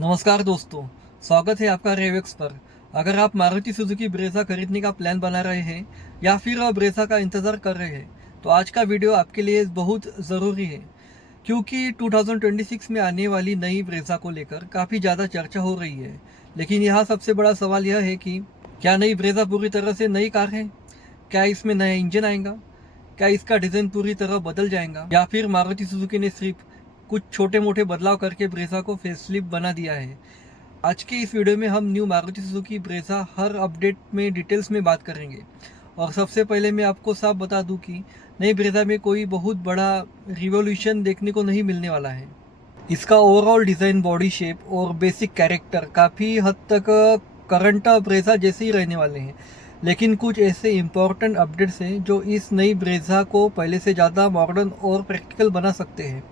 नमस्कार दोस्तों, स्वागत है आपका रेवेक्स पर। अगर आप मारुति सुजुकी ब्रेज़ा खरीदने का प्लान बना रहे हैं या फिर ब्रेज़ा का इंतज़ार कर रहे हैं, तो आज का वीडियो आपके लिए बहुत ज़रूरी है, क्योंकि 2026 में आने वाली नई ब्रेज़ा को लेकर काफ़ी ज़्यादा चर्चा हो रही है। लेकिन यहाँ सबसे बड़ा सवाल यह है कि क्या नई ब्रेज़ा पूरी तरह से नई कार है? क्या इसमें नया इंजन आएगा? क्या इसका डिज़ाइन पूरी तरह बदल जाएगा, या फिर मारुति सुजुकी ने सिर्फ कुछ छोटे मोटे बदलाव करके ब्रेज़ा को फेसलिफ्ट बना दिया है? आज के इस वीडियो में हम न्यू मारुति सुजुकी ब्रेज़ा हर अपडेट में डिटेल्स में बात करेंगे। और सबसे पहले मैं आपको साफ बता दूं कि नई ब्रेज़ा में कोई बहुत बड़ा रिवॉल्यूशन देखने को नहीं मिलने वाला है। इसका ओवरऑल डिज़ाइन, बॉडी शेप और बेसिक कैरेक्टर काफ़ी हद तक करंट ब्रेज़ा जैसे ही रहने वाले हैं। लेकिन कुछ ऐसे इम्पोर्टेंट अपडेट्स हैं जो इस नई ब्रेज़ा को पहले से ज़्यादा मॉडर्न और प्रैक्टिकल बना सकते हैं।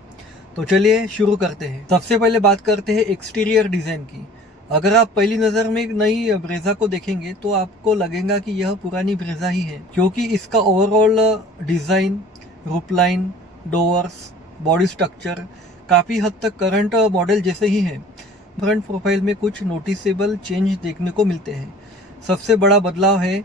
तो चलिए शुरू करते हैं। सबसे पहले बात करते हैं एक्सटीरियर डिज़ाइन की। अगर आप पहली नज़र में नई ब्रेज़ा को देखेंगे तो आपको लगेगा कि यह पुरानी ब्रेज़ा ही है, क्योंकि इसका overall design, roof line, doors, body structure काफ़ी हद तक करंट मॉडल जैसे ही है। फ्रंट प्रोफाइल में कुछ नोटिसेबल चेंज देखने को मिलते हैं। सबसे बड़ा बदलाव है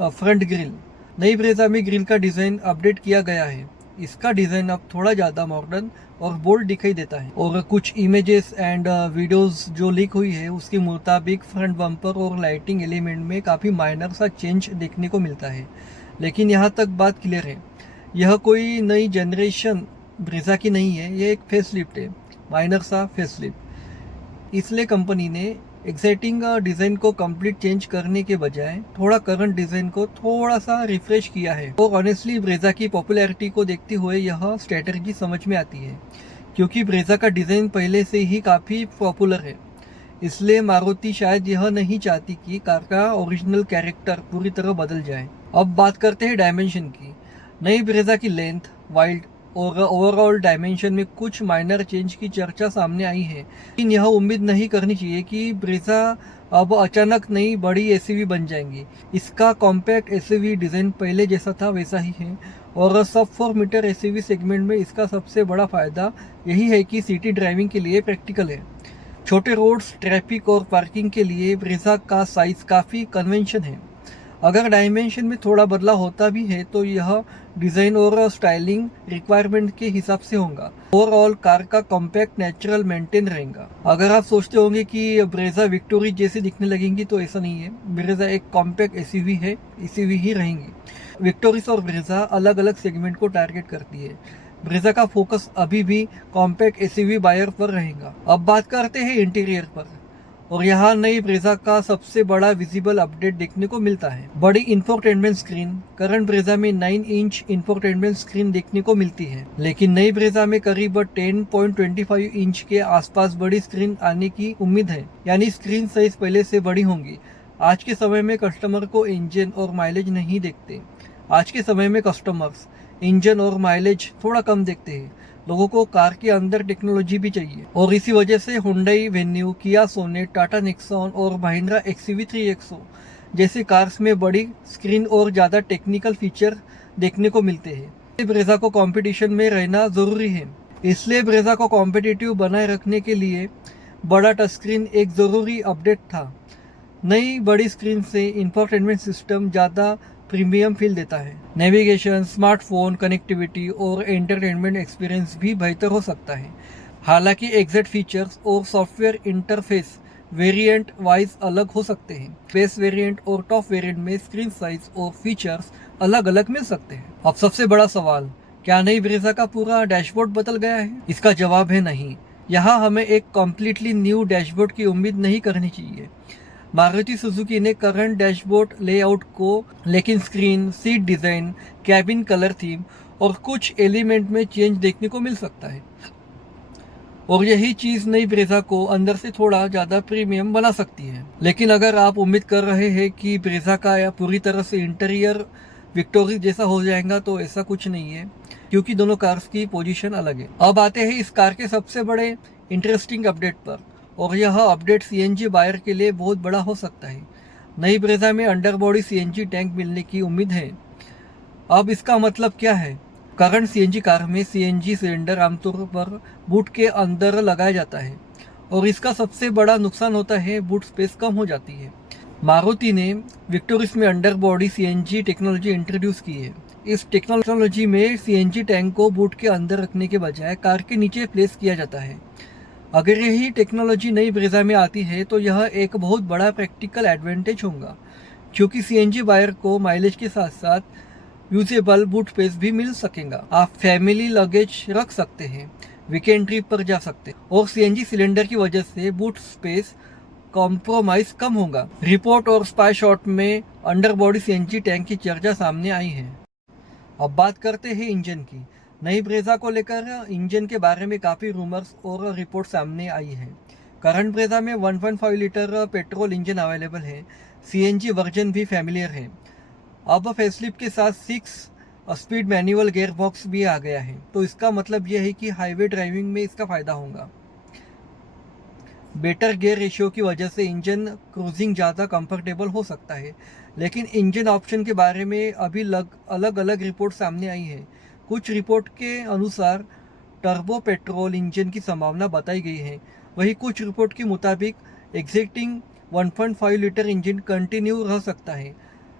फ्रंट ग्रिल। नई ब्रेज़ा में ग्रिल का डिज़ाइन अपडेट किया गया है। इसका डिज़ाइन अब थोड़ा ज़्यादा मॉडर्न और बोल्ड दिखाई देता है। और कुछ इमेजेस एंड वीडियोस जो लीक हुई है उसके मुताबिक फ्रंट बम्पर और लाइटिंग एलिमेंट में काफ़ी माइनर सा चेंज देखने को मिलता है। लेकिन यहाँ तक बात क्लियर है, यह कोई नई जनरेशन ब्रेज़ा की नहीं है, यह एक फेसलिफ्ट है, माइनर सा फेसलिफ्ट। इसलिए कंपनी ने एक्साइटिंग डिज़ाइन को कंप्लीट चेंज करने के बजाय थोड़ा करंट डिज़ाइन को थोड़ा सा रिफ्रेश किया है। और ऑनेस्टली ब्रेज़ा की पॉपुलैरिटी को देखते हुए यह स्ट्रेटजी समझ में आती है, क्योंकि ब्रेज़ा का डिज़ाइन पहले से ही काफ़ी पॉपुलर है। इसलिए मारुति शायद यह नहीं चाहती कि कार का ओरिजिनल कैरेक्टर पूरी तरह बदल जाए। अब बात करते हैं डायमेंशन की। नई ब्रेज़ा की लेंथ, वाइड और ओवरऑल डायमेंशन में कुछ माइनर चेंज की चर्चा सामने आई है। लेकिन यह उम्मीद नहीं करनी चाहिए कि ब्रेज़ा अब अचानक नई बड़ी एसयूवी बन जाएंगी। इसका कॉम्पैक्ट एसयूवी डिज़ाइन पहले जैसा था वैसा ही है, और सब 4 मीटर एसयूवी सेगमेंट में इसका सबसे बड़ा फ़ायदा यही है कि सिटी ड्राइविंग के लिए प्रैक्टिकल है। छोटे रोड्स, ट्रैफिक और पार्किंग के लिए ब्रेज़ा का साइज़ काफ़ी कन्वेंशन है। अगर डायमेंशन में थोड़ा बदलाव होता भी है तो यह डिज़ाइन और स्टाइलिंग रिक्वायरमेंट के हिसाब से होगा। ओवरऑल कार का कॉम्पैक्ट, नेचुरल मेंटेन रहेगा। अगर आप सोचते होंगे कि ब्रेज़ा विक्टोरी जैसी दिखने लगेंगी, तो ऐसा नहीं है। ब्रेज़ा एक कॉम्पैक्ट एसयूवी है, एसयूवी ही रहेंगी। विक्टोरिस और ब्रेज़ा अलग अलग सेगमेंट को टारगेट करती है। ब्रेज़ा का फोकस अभी भी कॉम्पैक्ट एसयूवी बायर पर रहेगा। अब बात करते हैं इंटीरियर पर, और यहाँ नई ब्रेज़ा का सबसे बड़ा विजिबल अपडेट देखने को मिलता है। बड़ी इंफोटेनमेंट स्क्रीन। करंट ब्रेज़ा में 9 इंच इंफोटेनमेंट स्क्रीन देखने को मिलती है, लेकिन नई ब्रेज़ा में करीब 10.25 इंच के आसपास बड़ी स्क्रीन आने की उम्मीद है, यानी स्क्रीन साइज पहले से बड़ी होंगी। आज के समय में कस्टमर को इंजन और माइलेज नहीं देखते। आज के समय में कस्टमर्स इंजन और माइलेज थोड़ा कम देखते हैं। लोगों को कार के अंदर टेक्नोलॉजी भी चाहिए, और इसी वजह से Hyundai Venue, Kia Sonet, Tata Nexon और महिंद्रा XUV3XO जैसे कार्स में बड़ी स्क्रीन और ज़्यादा टेक्निकल फीचर देखने को मिलते हैं। ब्रेज़ा को कंपटीशन में रहना ज़रूरी है, इसलिए ब्रेज़ा को कॉम्पिटिटिव बनाए रखने के लिए बड़ा टच स्क्रीन एक ज़रूरी अपडेट था। नई बड़ी स्क्रीन से इंफोटेनमेंट सिस्टम ज़्यादा प्रीमियम फील देता है। नेविगेशन, स्मार्टफोन कनेक्टिविटी और एंटरटेनमेंट एक्सपीरियंस भी बेहतर हो सकता है। हालांकि एग्जैक्ट फीचर्स और सॉफ्टवेयर इंटरफेस वेरिएंट वाइज अलग हो सकते हैं। बेस वेरिएंट और टॉप वेरिएंट में स्क्रीन साइज और फीचर्स अलग अलग मिल सकते हैं। अब सबसे बड़ा सवाल, क्या नई ब्रेज़ा का पूरा डैशबोर्ड बदल गया है? इसका जवाब है नहीं। यहाँ हमें एक कम्प्लीटली न्यू डैशबोर्ड की उम्मीद नहीं करनी चाहिए। मारुति सुजुकी ने करंट डैशबोर्ड लेआउट को, लेकिन screen, seat design, cabin colour theme और कुछ एलिमेंट में चेंज देखने को मिल सकता है, और यही चीज़ नई ब्रेज़ा को अंदर से थोड़ा ज़्यादा प्रीमियम बना सकती है। लेकिन अगर आप उम्मीद कर रहे हैं कि ब्रेज़ा का या पूरी तरह से इंटीरियर विक्टोरी जैसा हो जाएगा, तो ऐसा कुछ नहीं है, क्योंकि दोनों कार्स की पोजीशन अलग है। अब आते हैं इस कार के सबसे बड़े इंटरेस्टिंग अपडेट पर, और यह अपडेट CNG बायर के लिए बहुत बड़ा हो सकता है। नई ब्रेज़ा में अंडरबॉडी CNG टैंक मिलने की उम्मीद है। अब इसका मतलब क्या है? करंट CNG कार में CNG सिलेंडर आमतौर पर बूट के अंदर लगाया जाता है, और इसका सबसे बड़ा नुकसान होता है बूट स्पेस कम हो जाती है। मारुति ने विक्टोरिस में under body CNG technology introduce की है। इस टेक्नोलॉजी में सीएनजी टैंक को बूट के अंदर रखने के बजाय कार के नीचे प्लेस किया जाता है। अगर यही टेक्नोलॉजी नई ब्रेजा में आती है तो यह एक बहुत बड़ा प्रैक्टिकल एडवांटेज होगा, क्योंकि सीएनजी बायर को माइलेज के साथ साथ यूजेबल बूट स्पेस भी मिल सकेगा। आप फैमिली लगेज रख सकते हैं, वीकेंड ट्रिप पर जा सकते हैं और सीएनजी सिलेंडर की वजह से बूट स्पेस कॉम्प्रोमाइज कम होगा। रिपोर्ट और स्पाई शॉट में अंडर बॉडी सीएनजी टैंक की चर्चा सामने आई है। अब बात करते हैं इंजन की। नई ब्रेजा को लेकर इंजन के बारे में काफ़ी रूमर्स और रिपोर्ट सामने आई है। करंट ब्रेजा में 1.5 लीटर पेट्रोल इंजन अवेलेबल है। सीएनजी वर्जन भी फैमिलियर है। अब फेसलिफ्ट के साथ 6 स्पीड मैनुअल गियर बॉक्स भी आ गया है, तो इसका मतलब यह है कि हाईवे ड्राइविंग में इसका फ़ायदा होगा। बेटर गियर रेशियो की वजह से इंजन क्रूजिंग ज़्यादा कंफर्टेबल हो सकता है, लेकिन इंजन ऑप्शन के बारे में अभी अलग अलग रिपोर्ट सामने आई है। कुछ रिपोर्ट के अनुसार टर्बो पेट्रोल इंजन की संभावना बताई गई है, वहीं कुछ रिपोर्ट के मुताबिक एग्जिस्टिंग 1.5 लीटर इंजन कंटिन्यू रह सकता है।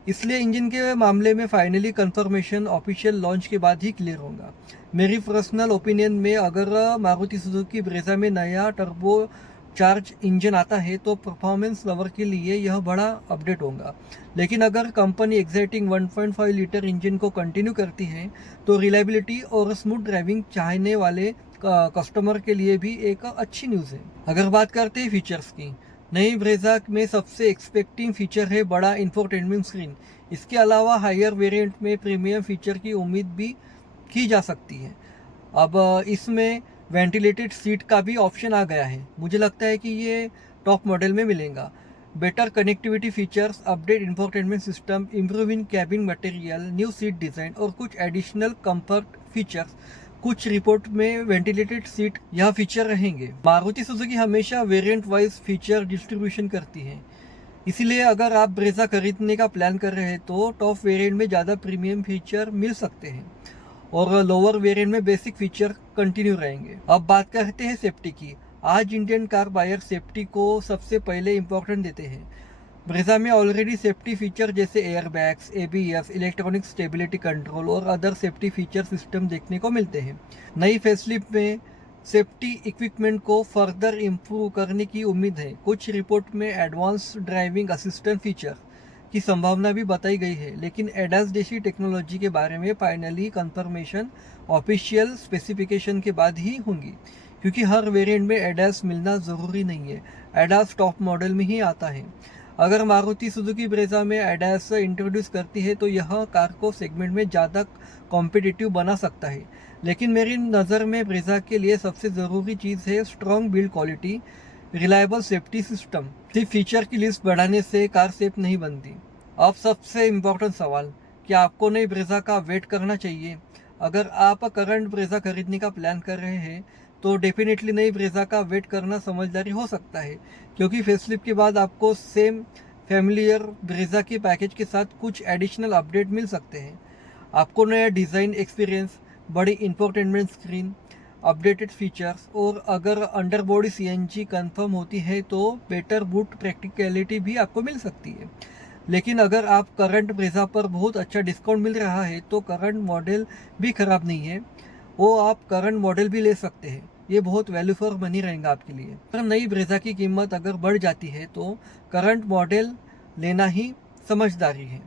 इसलिए इंजन के मामले में फाइनली कंफर्मेशन ऑफिशियल लॉन्च के बाद ही क्लियर होगा। मेरी पर्सनल ओपिनियन में अगर मारुति सुजुकी ब्रेजा में नया टर्बो चार्ज इंजन आता है तो परफॉर्मेंस लवर के लिए यह बड़ा अपडेट होगा, लेकिन अगर कंपनी एक्साइटिंग 1.5 लीटर इंजन को कंटिन्यू करती है तो रिलायबिलिटी और स्मूथ ड्राइविंग चाहने वाले कस्टमर के लिए भी एक अच्छी न्यूज़ है। अगर बात करते हैं फीचर्स की, नई ब्रेजा में सबसे एक्सपेक्टिंग फीचर है बड़ा इंफोटेनमेंट स्क्रीन। इसके अलावा हायर वेरिएंट में प्रीमियम फीचर की उम्मीद भी की जा सकती है। अब इसमें वेंटिलेटेड सीट का भी ऑप्शन आ गया है। मुझे लगता है कि ये टॉप मॉडल में मिलेगा। Better connectivity features, update infotainment system, improving cabin material, new seat design और कुछ एडिशनल कंफर्ट फीचर्स। कुछ रिपोर्ट में वेंटिलेटेड सीट यह फीचर रहेंगे। मारुति सुजुकी हमेशा वेरिएंट वाइज फीचर डिस्ट्रीब्यूशन करती है, इसीलिए अगर आप ब्रेजा खरीदने का प्लान कर रहे हैं तो टॉप वेरिएंट में ज़्यादा प्रीमियम फीचर मिल सकते हैं और लोअर वेरिएंट में बेसिक फीचर कंटिन्यू रहेंगे। अब बात करते हैं सेफ्टी की। आज इंडियन कार बायर सेफ्टी को सबसे पहले इम्पोर्टेंट देते हैं। ब्रेजा में ऑलरेडी सेफ्टी फीचर जैसे airbags, ABS, electronic stability control और अदर सेफ्टी फीचर सिस्टम देखने को मिलते हैं। नई फेसलिफ्ट में सेफ्टी इक्विपमेंट को फर्दर इम्प्रूव करने की उम्मीद है। कुछ रिपोर्ट में एडवांस ड्राइविंग असिस्टेंट फीचर की संभावना भी बताई गई है, लेकिन एडास जैसी टेक्नोलॉजी के बारे में फाइनली कंफर्मेशन ऑफिशियल स्पेसिफिकेशन के बाद ही होंगी, क्योंकि हर वेरिएंट में एडास मिलना ज़रूरी नहीं है। एडास टॉप मॉडल में ही आता है। अगर मारुति सुजुकी ब्रेजा में एडास इंट्रोड्यूस करती है तो यह कार को सेगमेंट में ज़्यादा कॉम्पिटिटिव बना सकता है, लेकिन मेरी नज़र में ब्रेजा के लिए सबसे ज़रूरी चीज़ है strong build quality, reliable safety system. सिर्फ फीचर की लिस्ट बढ़ाने से कार सेफ नहीं बनती। अब सबसे इम्पोर्टेंट सवाल, क्या आपको नई ब्रेजा का वेट करना चाहिए? अगर आप करंट ब्रेजा खरीदने का प्लान कर रहे हैं तो डेफिनेटली नई ब्रेजा का वेट करना समझदारी हो सकता है, क्योंकि फेसलिफ्ट के बाद आपको सेम फैमिलियर ब्रेजा के पैकेज के साथ कुछ एडिशनल अपडेट मिल सकते हैं। आपको नया डिज़ाइन एक्सपीरियंस, बड़ी इंफोटेनमेंट स्क्रीन, अपडेटेड फीचर्स और अगर अंडर बॉडी सीएनजी कंफर्म होती है तो बेटर बूट प्रैक्टिकलिटी भी आपको मिल सकती है। लेकिन अगर आप करंट ब्रेजा पर बहुत अच्छा डिस्काउंट मिल रहा है तो करंट मॉडल भी ख़राब नहीं है, वो आप करंट मॉडल भी ले सकते हैं। ये बहुत वैल्यू फॉर मनी रहेगा आपके लिए। अगर नई ब्रेजा की कीमत अगर बढ़ जाती है तो करंट मॉडल लेना ही समझदारी है,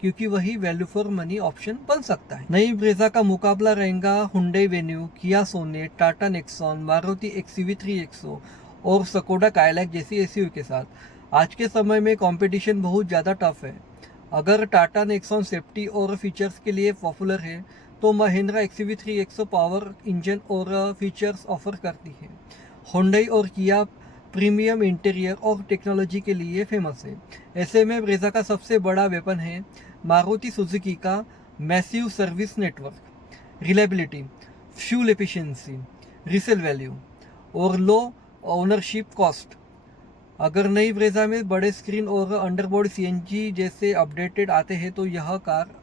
क्योंकि वही वैल्यू फॉर मनी ऑप्शन बन सकता है। नई ब्रेजा का मुकाबला रहेगा Hyundai Venue, Kia Sonet, Tata Nexon, Maruti XUV 3XO और स्कोडा काइलैक जैसी एसयूवी के साथ। आज के समय में कंपटीशन बहुत ज़्यादा टफ है। अगर टाटा नेक्सॉन सेफ्टी और फीचर्स के लिए पॉपुलर है तो Mahindra XUV 3XO power engine और फीचर्स ऑफर करती है। हुंडई और किया प्रीमियम इंटीरियर और टेक्नोलॉजी के लिए फेमस है। ऐसे में ब्रेजा का सबसे बड़ा वेपन है मारुति सुजुकी का massive service network, reliability, fuel efficiency, resale value और लो ओनरशिप कॉस्ट। अगर नई ब्रेजा में बड़े स्क्रीन और अंडरबॉडी सीएनजी जैसे अपडेटेड आते हैं तो यह कार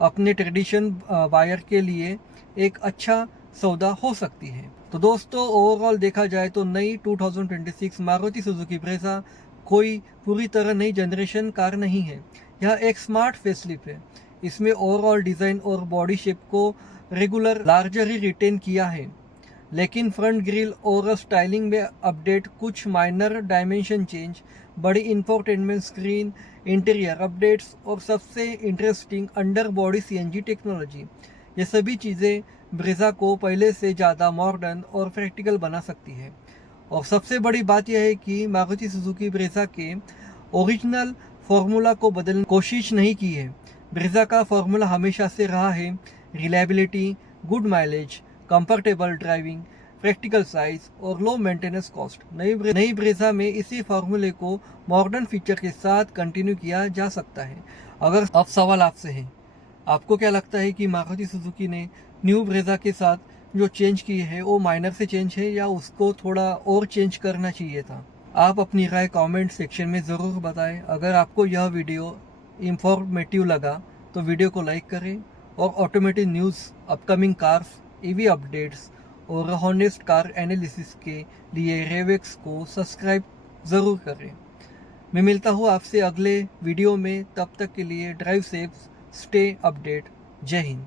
अपने ट्रेडिशन बायर के लिए एक अच्छा सौदा हो सकती है। तो दोस्तों ओवरऑल देखा जाए तो नई 2026 मारुति सुजुकी ब्रेज़ा कोई पूरी तरह नई जनरेशन कार नहीं है। यह एक स्मार्ट फेसलिफ्ट है। इसमें ओवरऑल डिज़ाइन और बॉडी शेप को रेगुलर लार्जर ही रिटेन किया है, लेकिन फ्रंट ग्रिल और स्टाइलिंग में अपडेट, कुछ माइनर डायमेंशन चेंज, बड़ी इंफोटेनमेंट स्क्रीन, इंटीरियर अपडेट्स और सबसे interesting under body CNG technology. ये सभी चीज़ें ब्रेज़ा को पहले से ज़्यादा मॉडर्न और प्रैक्टिकल बना सकती है। और सबसे बड़ी बात यह है कि मारुति सुजुकी ब्रेज़ा के ओरिजिनल फार्मूला को बदलने की कोशिश नहीं की है। ब्रेज़ा का फार्मूला हमेशा से रहा है reliability, good mileage, comfortable driving, practical size और लो मेंटेनेंस कॉस्ट। नई ब्रेज़ा में इसी फार्मूले को मॉडर्न फीचर के साथ कंटिन्यू किया जा सकता है। अगर अब सवाल आपसे है, आपको क्या लगता है कि मारुति सुजुकी ने न्यू ब्रेज़ा के साथ जो चेंज किए हैं वो माइनर से चेंज है या उसको थोड़ा और चेंज करना चाहिए था? आप अपनी राय कमेंट सेक्शन में ज़रूर बताएं। अगर आपको यह वीडियो इंफॉर्मेटिव लगा तो वीडियो को लाइक करें और automotive news, upcoming cars, EV updates और हॉनेस्ट कार एनालिसिस के लिए रेवेक्स को सब्सक्राइब ज़रूर करें। मैं मिलता हूँ आपसे अगले वीडियो में, तब तक के लिए ड्राइव सेफ, स्टे अपडेट। जय हिंद।